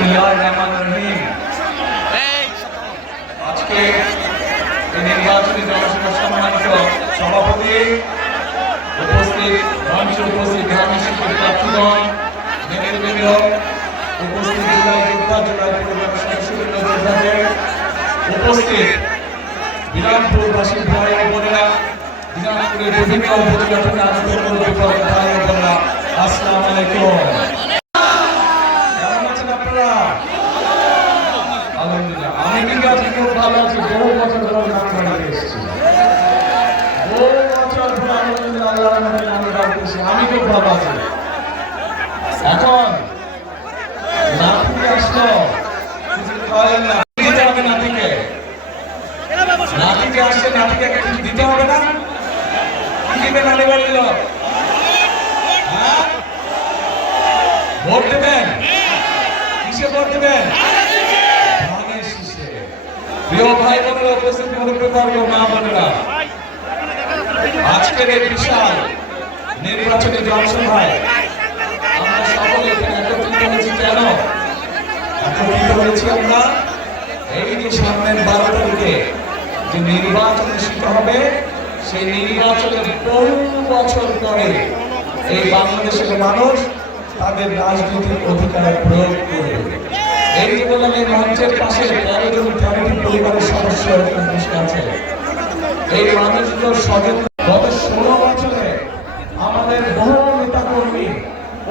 বিসমিল্লাহিররহমানিররহিম। আজকে এই নির্বাচনী জনসভার সম্মানিত সভাপতি, উপস্থিত মঞ্চে উপস্থিত ধার্মিক প্রার্থীগণ, নেতৃবৃন্দ, উপস্থিত জেলায় যোদ্ধা, জেলার পরিবার সদস্যবৃন্দ, যোদ্ধাদের, উপস্থিত বিরামপুরবাসী ভাই ও বোনেরা, দিনাজপুরের বিভিন্ন উপজেলা থেকে আগত ভাই ও বোনেরা, আসসালামু আলাইকুম। কেমন আছেন আপনারা? আলহামদুলিল্লাহ, আমি কিন্তু আজকে খুব ভালো আছি। বহু বছর ধরে নাম বাড়িতে এসেছি, বহু বছর ধরে আলহামদুলিল্লাহ আল্লাহর নামে নাম বাড়িতে এসেছি, আমি খুব ভালো আছি। এখন নাতিকে আসলো, কিছু খাওয়ালেন না, দিতে হবে নাতিকে। নাতিকে আসছে, নাতিকে কিছু দিতে হবে না? কি দিবেন নানি বাড়ির লোক? হ্যাঁ, ভোট দেবেন? কিসে ভোট দেবেন? ধানের শীষে। প্রিয় ভাই বোনেরা, উপস্থিত মুরব্বীবর্গ, মা বোনেরা, আজকের এই বিশাল নির্বাচনী জনসভায় আমরা সকলে এখানে একত্রিত হয়েছি। কেন একত্রিত হয়েছি আমরা? এই যে সামনের 12 তারিখে যে নির্বাচন অনুষ্ঠিত হবে, সেই নির্বাচনের বহু বছর পরে এই বাংলাদেশের মানুষ তাদের রাজনৈতিক অধিকার প্রয়োগ করবে। এই যে বললাম, এই মঞ্চের পাশে 13টি পরিবারের সদস্য বসে আছে। এই মানুষগুলোর সচেতন, গত 16 বছরে আমাদের বহু নেতা কর্মী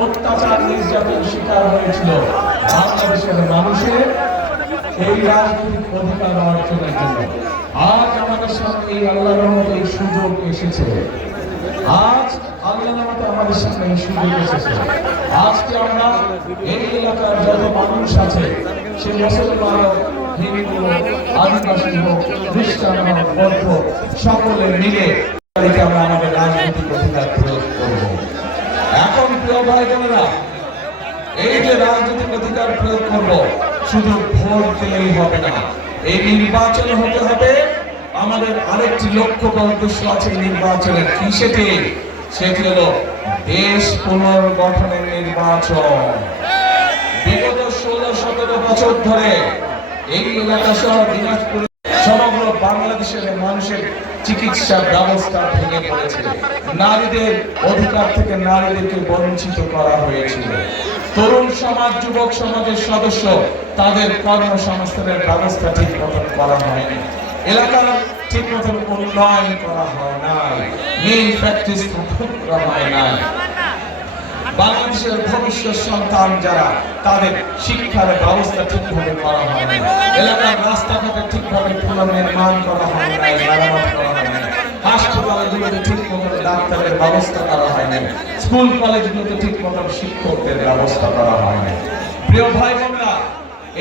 অত্যাচার নির্যাতন শিকার হয়েছিল। বাংলাদেশের মানুষের এই রাজনৈতিক অধিকার অর্জনের জন্য আজ আমাদের সামনে এই আল্লাহর রহমতে এই সুযোগ এসেছে। আজ আল্লাহর রহমতে আমাদের সামনে এই সুযোগ এসেছে। আজকে আমরা এই এলাকার যত মানুষ আছে, সে মুসলমান হোক, হিন্দু হোক, আদিবাসী হোক, খ্রিস্টান হোক, বৌদ্ধ, সকলে মিলে আমরা আমাদের রাজনৈতিক অধিকার প্রয়োগ করব। এখন প্রিয় ভাই বোনেরা, এই যে রাজনৈতিক অধিকার প্রয়োগ করব, শুধু ভোট দিলেই হবে না, এই নির্বাচন হতে হবে। আমাদের আরেকটি লক্ষ্য বা উদ্দেশ্য আছে নির্বাচনের। কি সেটি? সেটি হলো দেশ পুনর্গঠনের নির্বাচন। বিগত 16-17 বছর ধরে এই এলাকা সহ দিনাজপুর সমগ্র বাংলাদেশের মানুষের চিকিৎসা ব্যবস্থা ভেঙে পড়েছে। নারীদের অধিকার থেকে নারীদেরকে বঞ্চিত করা হয়েছিল। তরুণ সমাজ, যুবক সমাজের সদস্য, তাদের কর্মসংস্থানের ব্যবস্থা ঠিক মতন করা হয়নি। এলাকার ঠিক মতন উন্নয়ন করা হয় নাই, মেইন প্র্যাকটিস করা হয় নাই। বাংলাদেশের ভবিষ্যৎ সন্তান যারা, তাদের শিক্ষার ব্যবস্থা ঠিকভাবে করা হয় নাই। এলাকার রাস্তাঘাটে ঠিকভাবে পুনর্নির্মাণ করা হয় নাই, মেরামত করা হয় নাই। হাসপাতালগুলোতে ঠিক মতন ডাক্তারের ব্যবস্থা করা হয় নাই। স্কুল কলেজগুলোতে ঠিক মতন শিক্ষকদের ব্যবস্থা করা হয় নাই। প্রিয় ভাই বোনেরা,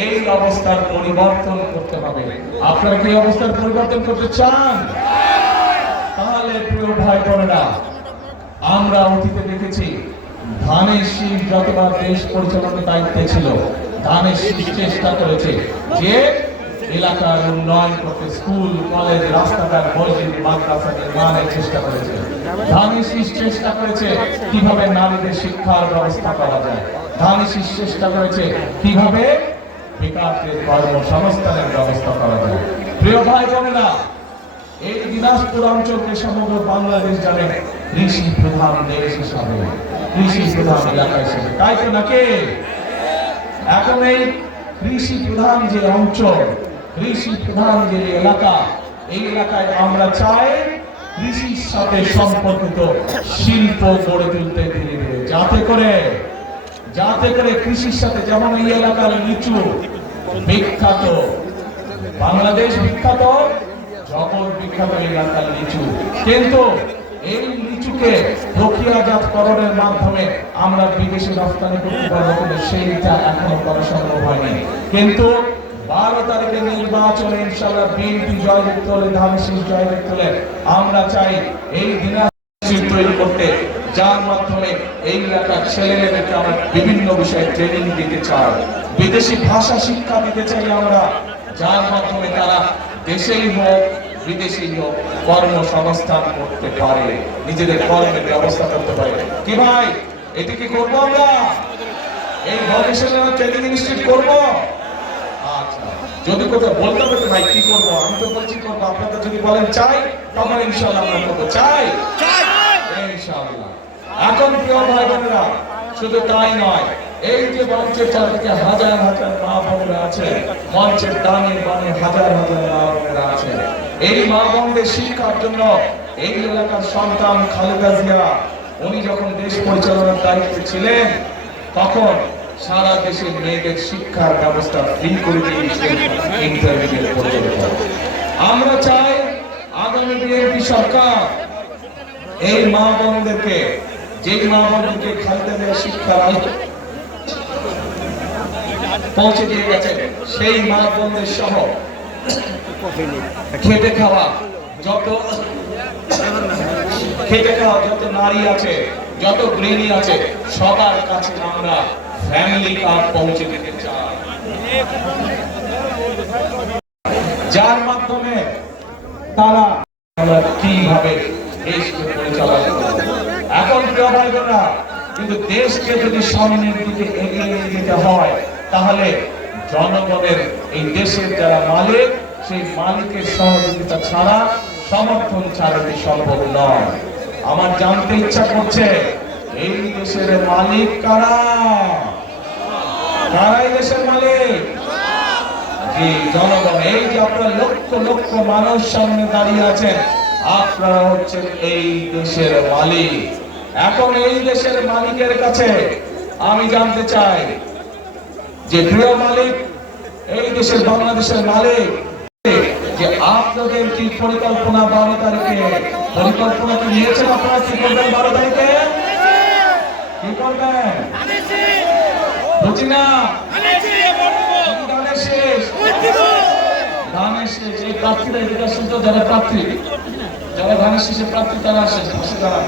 এই অবস্থার পরিবর্তন করতে হবে। আপনারা কি অবস্থার পরিবর্তন করতে চান? তাহলে প্রিয় ভাই বোনেরা, আমরা অতীতে দেখেছি ধানের শীষ যতবার দেশ পরিচালনার দায়িত্বে ছিল, ধানের শীষ চেষ্টা করেছে যে এলাকার উন্নয়ন করতে, স্কুল কলেজ রাস্তাঘাট মসজিদ মাদ্রাসা নির্মাণের চেষ্টা করেছে। ধানের শীষ চেষ্টা করেছে কিভাবে নারীদের শিক্ষার ব্যবস্থা করা যায়। ধানের শীষ চেষ্টা করেছে কিভাবে বেকারদের কর্মসংস্থানের ব্যবস্থা করা যায়। প্রিয় ভাই বোনেরা, এই দিনাজপুর অঞ্চলকে সমগ্র বাংলাদেশ জানে কৃষি প্রধান দেশ হিসাবে, কৃষি প্রধান এলাকা হিসেবে, তাই তো নাকি? এখন এই কৃষি প্রধান যে অঞ্চল, কৃষি প্রধান যে এলাকা, এই এলাকায় আমরা চাই কৃষির সাথে সম্পর্কিত শিল্প গড়ে তুলতে ধীরে ধীরে, যাতে করে কৃষির সাথে, যেমন এই এলাকার লিচু বিখ্যাত, বাংলাদেশ বিখ্যাত, জগৎ বিখ্যাত এলাকার লিচু, কিন্তু এই লিচুকে প্রক্রিয়াজাতকরণের মাধ্যমে আমরা বিদেশে রপ্তানি করতে পারবো, কিন্তু সেইটা এখনো করা সম্ভব হয়নি। কিন্তু 12 তারিখে নির্বাচনে ইনশাআল্লাহ বিএনপি জয়যুক্ত হলে, ধানের শীষ জয়যুক্ত হলে আমরা চাই এই দিনাজপুর তৈরি করতে, যার মাধ্যমে এই এলাকার ছেলেমেয়েদেরকে আমরা বিভিন্ন বিষয়ে ট্রেনিং দিতে চাই, বিদেশি ভাষা শিক্ষা দিতে চাই আমরা, যার মাধ্যমে তারা দেশেই হোক বিদেশি হোক কর্মসংস্থান করতে পারে, নিজেদের কর্মের ব্যবস্থা করতে পারে। কি ভাই, এটি কি করবো আমরা? এই ভবিষ্যতে ট্রেনিং ইনস্টিটিউট করবো। আচ্ছা, যদি কোথাও বলতে হবে ভাই কি করবো, আমি তো বলছি করবো, আপনারা যদি বলেন চাই তখন ইনশাআল্লাহ আমরা করবো। চাই ইনশাআল্লাহ। এখন প্রিয় ভাই বোনেরা, শুধু তাই নয়, এই যে মঞ্চের চারদিকে হাজার হাজার মা বোনেরা আছে, মঞ্চের ডানে বামে হাজার হাজার মা বোনেরা আছে। এই মা বোনদের শিক্ষার জন্য এই এলাকার সন্তান খালেদা জিয়া, উনি যখন দেশ পরিচালনার দায়িত্বে ছিলেন তখন সারা দেশের মেয়েদের শিক্ষার ব্যবস্থা ফ্রি করে দিয়েছেন ইন্টারমিডিয়েট পর্যন্ত। আমরা চাই আগামী বিএনপি সরকার এই মা বোনদেরকে, যে মা বোনদেরকে খালেদা জিয়া শিক্ষার আলো পৌঁছে দিয়ে গেছে, সেই মা বোনদের সহ খেটে খাওয়া যত নারী আছে, যত গৃহিণী আছে, সবার কাছে আমরা ফ্যামিলি কার্ড পৌঁছে দিতে চাই, যার মাধ্যমে তারা কিভাবে দেশকে পরিচালনা করবে। এখন প্রিয় ভাই বোনেরা, কিন্তু দেশকে যদি সামনের দিকে এগিয়ে নিয়ে যেতে হয় তাহলে জনগণের, এই দেশের যারা মালিক, সেই মালিকের সহযোগিতা ছাড়া, সমর্থন ছাড়া সম্ভব নয়। আমার জানতে ইচ্ছা করছে এই দেশের মালিক কারা? কারাই দেশের মালিক? জি, জনগণ। এই যে আপনারা লক্ষ লক্ষ মানুষ সামনে দাঁড়িয়ে আছেন, আপনারা হচ্ছেন এই দেশের মালিক। এখন এই দেশের মালিকের কাছে আমি জানতে চাই যে প্রিয় মালিক, এই দেশের বাংলাদেশের মালিক, যে আপনাদের কি পরিকল্পনা 12 তারিখে, পরিকল্পনা কি নিয়েছেন? আপনারা কি করবেন 12 তারিখে? কি করবেন? বুঝি না। ধানের শেষ এই প্রার্থীরা এদিকে আসেন তো, যারা প্রার্থী, যারা ধানের শেষে প্রার্থী তারা আসেন, বসে দাঁড়ান।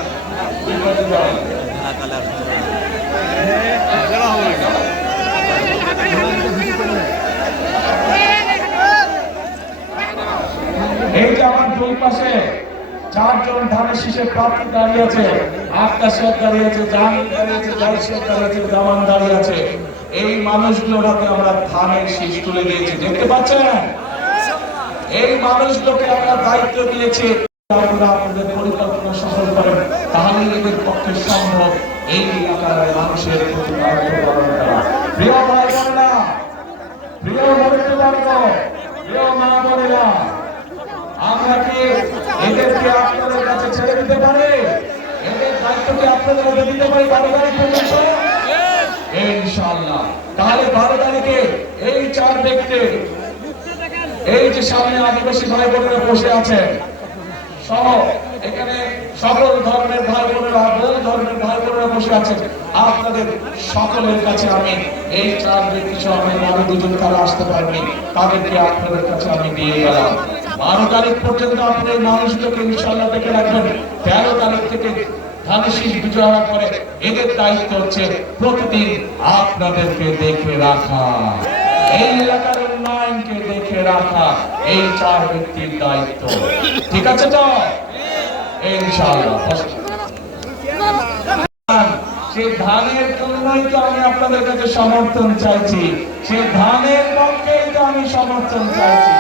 এই যে আমার দুই পাশে 4 জন ধানের শীষের প্রার্থী দাঁড়িয়ে আছে, আকাশ শেখ দাঁড়িয়ে আছে, জাহাঙ্গীর দাঁড়িয়ে আছে, জাহিদ শেখ দাঁড়িয়ে আছে, জামান দাঁড়িয়ে আছে। এই মানুষগুলোর হাতে আমরা ধানের শীষ তুলে দিয়েছি, দেখতে পাচ্ছেন? এই মানুষগুলোকে আমরা দায়িত্ব দিয়েছি, আপনারা আপনাদের পরিকল্পনা সফল করেন, তাহলে এদের পক্ষে সম্ভব এই এলাকার মানুষের প্রতি দায়িত্ব পালন করা। প্রিয় ভাই বোনেরা, প্রিয় বন্ধুবর্গ, প্রিয় মা বোনেরা, আমরা কি এদেরকে আপনাদের কাছে ছেড়ে দিতে পারি? এদের দায়িত্বকে আপনাদের কাছে দিতে পারি 12 তারিখ পর্যন্ত? ইনশাআল্লাহ। তাহলে 12 তারিখে এই 4 ব্যক্তি, এই যে সামনে আদিবাসী ভাই বোনেরা বসে আছেন সহ, এখানে সকল ধর্মের ভাই বোনেরা, বহু ধর্মের ভাই বোনেরা বসে আছেন, আপনাদের সকলের কাছে আমি এই 4 ব্যক্তি সহ আরো 2 জন তারা আসতে পারেনি, তাদেরকে আপনাদের কাছে আমি দিয়ে গেলাম। 12 তারিখ পর্যন্ত আপনি এই মানুষগুলোকে ইনশাআল্লাহ দেখে রাখবেন। 13 তারিখ থেকে ধানের শীষ বিজয় হওয়ার পরে এদের দায়িত্ব হচ্ছে প্রতিদিন আপনাদেরকে দেখে রাখা, এই এলাকার উন্নয়নকে দেখে রাখা, এই 4 ব্যক্তির দায়িত্ব। ঠিক আছে তো? ইনশাআল্লাহ। সেই ধানের জন্যই তো আমি আপনাদের কাছে সমর্থন চাইছি, সেই ধানের পক্ষেই তো আমি সমর্থন চাইছি।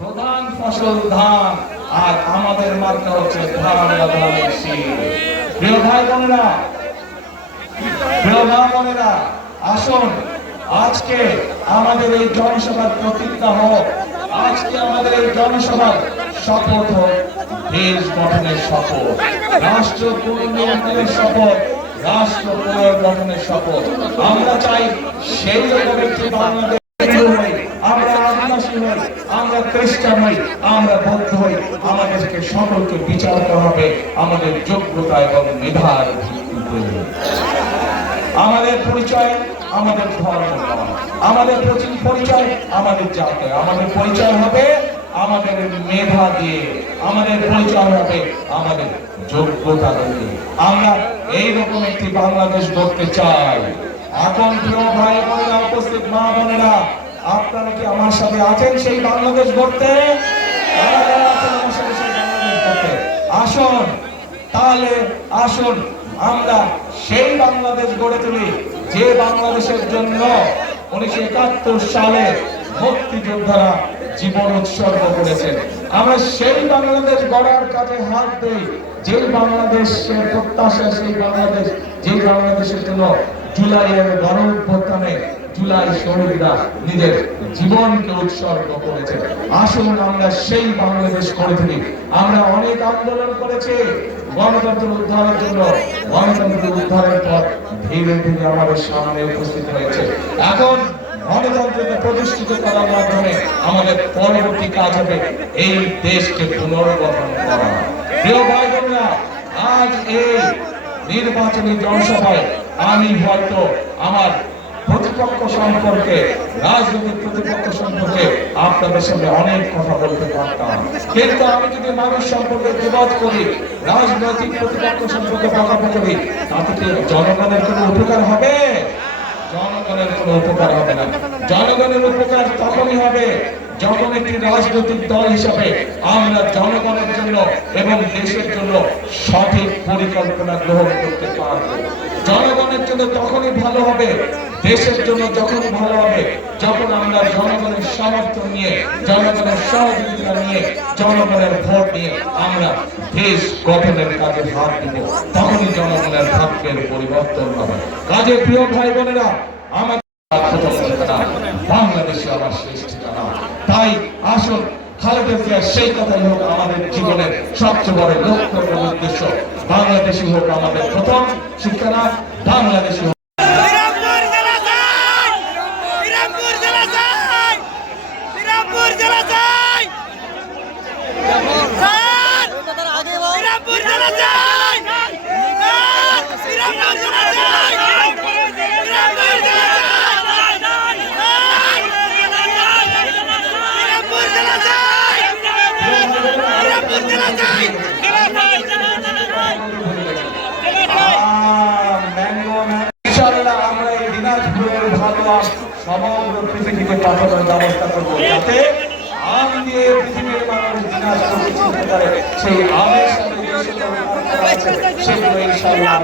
প্রধান ফসল ধান, আর আমাদের মার্কা হচ্ছে ধানের শীষ। প্রিয় ভাই বোনেরা, প্রিয় মা বোনেরা, আসুন আজকে আমাদের এই জনসভার প্রতিজ্ঞা হোক, আজকে আমাদের এই জনসভার শপথ হোক দেশ গঠনের শপথ, রাষ্ট্র পুনর্গঠনের শপথ, রাষ্ট্র পুনর্গঠনের শপথ। আমরা চাই সেই রকম একটি বাংলাদেশ, আমরা আদিবাসী হই, আমরা খ্রিস্টান হই, আমরা বৌদ্ধ হই, আমাদেরকে সকলকে বিচার করা হবে আমাদের যোগ্যতা এবং মেধার ভিত্তিতে। আমাদের পরিচয় আমাদের ধর্ম, আমাদের পরিচয় আমাদের জাতি, আমাদের পরিচয় হবে আমাদের মেধা দিয়ে, আমাদের পরিচয় হবে আমাদের যোগ্যতা দিয়ে। আমরা এইরকম একটি বাংলাদেশ গড়তে চাই। এখন প্রিয় ভাই বোনেরা, উপস্থিত মা বোনেরা, আপনারা কি আমার সাথে আছেন সেই বাংলাদেশ গড়তে? আসুন তাহলে আসুন আমরা সেই বাংলাদেশ গড়ে তুলি যে বাংলাদেশের জন্য 1971 সালে মুক্তিযোদ্ধারা জীবন উৎসর্গ করেছেন। আমরা সেই বাংলাদেশ গড়ার কাজে হাত দিই, যে বাংলাদেশের প্রত্যাশা, সেই বাংলাদেশ, যে বাংলাদেশের জন্য জুলাইয়ের গণঅভ্যুত্থানে জুলাই শহীদরা নিজের জীবনকে উৎসর্গ করেছে। আসুন আমরা সেই বাংলাদেশ গড়ে তুলি। আমরা অনেক আন্দোলন করেছি গণতন্ত্র উদ্ধারের জন্য। গণতন্ত্র উদ্ধারের পর ধীরে ধীরে আমাদের সামনে উপস্থিত হয়েছে। এখন গণতন্ত্রকে প্রতিষ্ঠিত করার মাধ্যমে আমাদের পরবর্তী কাজ হবে এই দেশকে পুনর্গঠন করা। প্রিয় ভাই বোনেরা, আজ এই নির্বাচনী জনসভায় আমি হয়তো আমার প্রতিপক্ষ সম্পর্কে, রাজনৈতিক প্রতিপক্ষ সম্পর্কে আপনাদের সামনে অনেক কথা বলতে পারতাম, কিন্তু আমি যদি মানুষ সম্পর্কে বিবাদ করি, রাজনৈতিক প্রতিপক্ষ সম্পর্কে বক্তব্য করি, তাতে কি জনগণের কোনো উপকার হবে? জনগণের কোনো উপকার হবে না। জনগণের উপকার তখনই হবে যখন একটি রাজনৈতিক দল হিসাবে আমরা জনগণের জন্য এবং দেশের জন্য সঠিক পরিকল্পনা গ্রহণ করতে পারব। জনগণের জন্য তখনই ভালো হবে, দেশের জন্য যখনই ভালো হবে যখন আমরা জনগণের সমর্থন নিয়ে, জনগণের সহযোগিতা নিয়ে, জনগণের ভোট নিয়ে আমরা দেশ গঠনের কাজে হাত দিব, তখনই জনগণের ভাগ্যের পরিবর্তন হবে। কাজে প্রিয় ভাই বোনেরা, আমার বাংলাদেশে আমার শেষ ঠিকানা। তাই আসুন খালেদা জিয়ার সেই কথাই হোক আমাদের জীবনের সবচেয়ে বড় লক্ষ্য এবং উদ্দেশ্য। বাংলাদেশই হোক আমাদের প্রথম ঠিকানা, বাংলাদেশই হোক। সমগ্র পৃথিবীকে পাঠানোর ব্যবস্থা করবো, যাতে আম দিয়ে পৃথিবীর মানুষ দিনাজপুর চিনতে পারে। সেই আমের সাথে সেগুলো ইনশাআল্লাহ